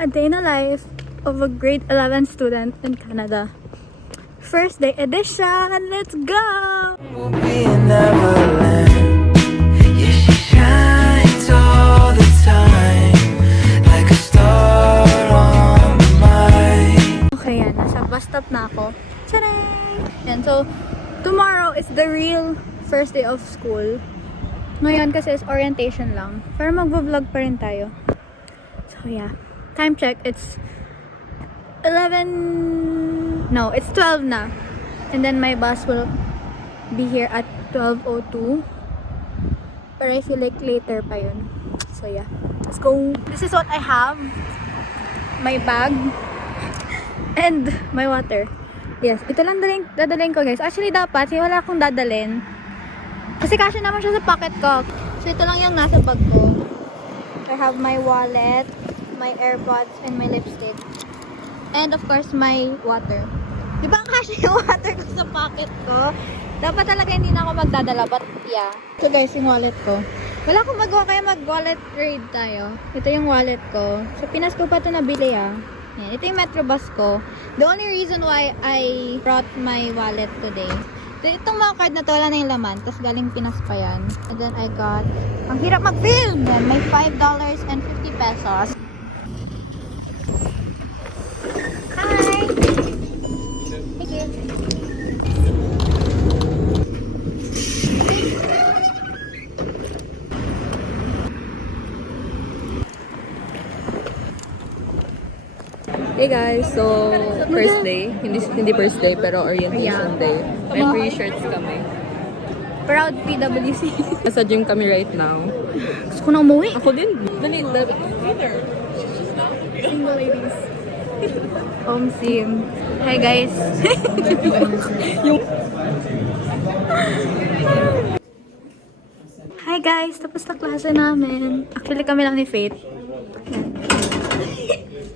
A day in the life of a grade 11 student in Canada. First day edition, let's go! We'll be in Neverland. Yeah, she shines all the time like a star on the mind. Okay, yan. Nasa bus stop na ako. Tadang! Yan, so, tomorrow is the real first day of school. Ngayon kasi is orientation lang. Pero mag-vlog pa rin tayo. So, yeah. Time check, it's 11... No, it's 12 na. And then my bus will be here at 12:02. Pero I feel like later pa yun. So, yeah. Let's go! This is what I have. My bag. And my water. Yes, ito lang dadalhin ko, guys. Actually, dapat, wala akong dadalhin. Kasi kasya naman siya sa pocket ko. So, ito lang yung nasa bag ko. I have my wallet, my AirPods, and my lipstick. And, of course, my water. Di ba ang kasya yung water ko sa pocket ko? Dapat talaga hindi na ako magdadala. But, yeah. So, guys, yung wallet ko. Wala akong magawa kaya mag-wallet trade tayo. Ito yung wallet ko. So, Pinas ko pa ito nabili, ah. Yan. Ito yung Metrobus ko. The only reason why I brought my wallet today. Itong mga card na to, wala na yung laman. Tapos galing Pinas pa yan. And then I got, ang hirap mag-film! Yan, may $5.50. Hi! Thank you. Hey guys, so first day, hindi first day pero orientation day. May free shirts kami. Proud PWC. Nasa gym kami right now. Gusto ko na umuwi. Ako din. Dinner. Single ladies. Home sim. Hi guys. Hi guys, tapos na klase namin. Actually kami lang ni Faith.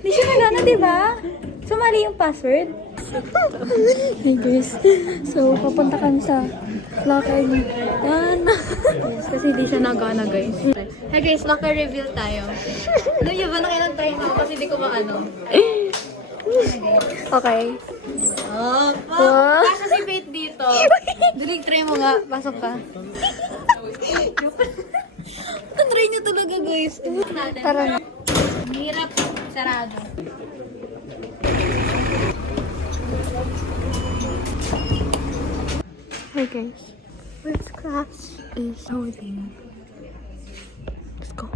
Hindi siya nagana, diba? Sumali yung password. Hi guys. So, papunta kami sa locker niya. Yan. Yes, kasi hindi siya nagana, guys. Hi guys, locker reveal tayo. Ano yun ba? Nakilang try ako kasi hindi ko maano. Okay. Oh, wow. Kasha si Faith dito. Dulig try mo nga. Pasok ka. Try niyo talaga, guys. Tara na. Hirap. Sarado. Hey guys, first class is holding. Let's go.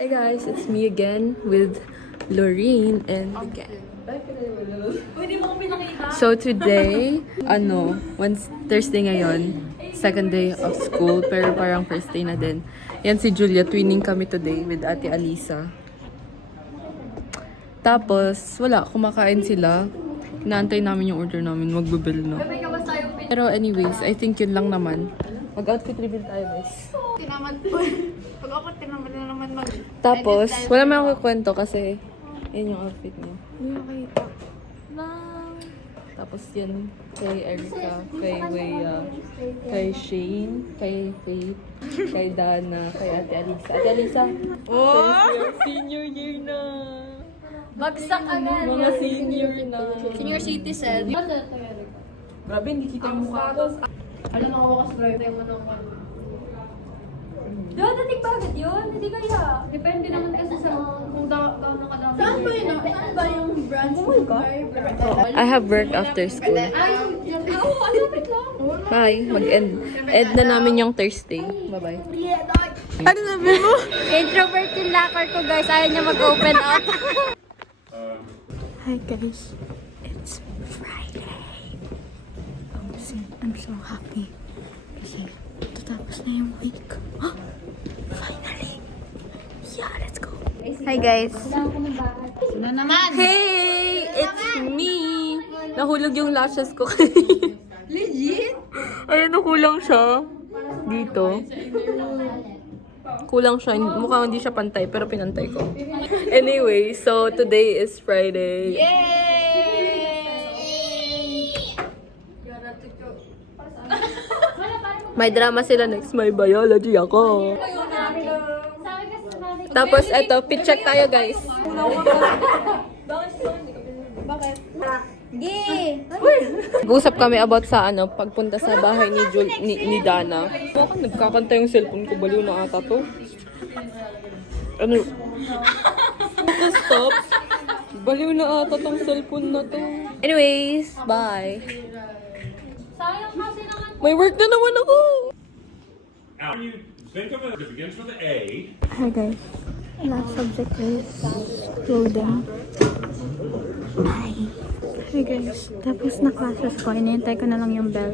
Hey guys, it's me again with Lorene and again. So today, Thursday ngayon, second day of school, pero parang first day na din. Yan si Julia, twinning kami today with Ate Alisa. Tapos, wala, kumakain sila. Inaantay namin yung order namin, magbibil na. Pero anyways, I think yun lang naman. Mag-outfit reveal tayo, guys. Tinaman po. Pag-apat, tinaman na naman mag... Tapos, wala man akong kwento kasi yan yung outfit niya. Hindi makita. Tapos yan kay Erica, kay Wea, kay Shane, kay Faith, kay Dana, kay Ate Alisa. Ate Alisa, senior year na! Bagsak agad. Mga senior na. Senior citizen. Grabe, hindi kita yung mukha ko. Alam ako kasi drive tayo mo naman. Diba, dating bagad yun? Hindi kaya. Depende naman kasi sa kung gano'n kadami. Saan ba yun? Saan ba yung branch? Oh my God. I have work after school. Ay, ang lapit lang. Bye. Mag-end na namin yung Thursday. Bye-bye. Ano sabi mo? Introvert yung locker ko, guys. Ayaw niya mag-open up. Hi, guys. It's Friday. I'm so happy. Kasi tatapos na yung week. Finally! Yeah, let's go! Hi, guys. Ano naman? Hey! It's me! Nahulog yung lashes ko. Legit? Ayun, kulang siya. Dito. Kulang siya. Mukhang hindi siya pantay, pero pinantay ko. Anyway, so today is Friday. Yay! May drama sila next. May biology ako. Tapos eto, fit check tayo guys. Nag-usap kami about sa pagpunta sa bahay ni Dana. Bakit nagkakanta yung cellphone ko? Baliw na ata to. Ano? Stop. Baliw na ata tong cellphone na to. Anyways, bye. May work na naman ako. How you think of it? It begins with an A. Hi guys. Last subject is clothing. Hi. Hi guys. Tapos na classes ko. Inihintay ko na lang yung bell.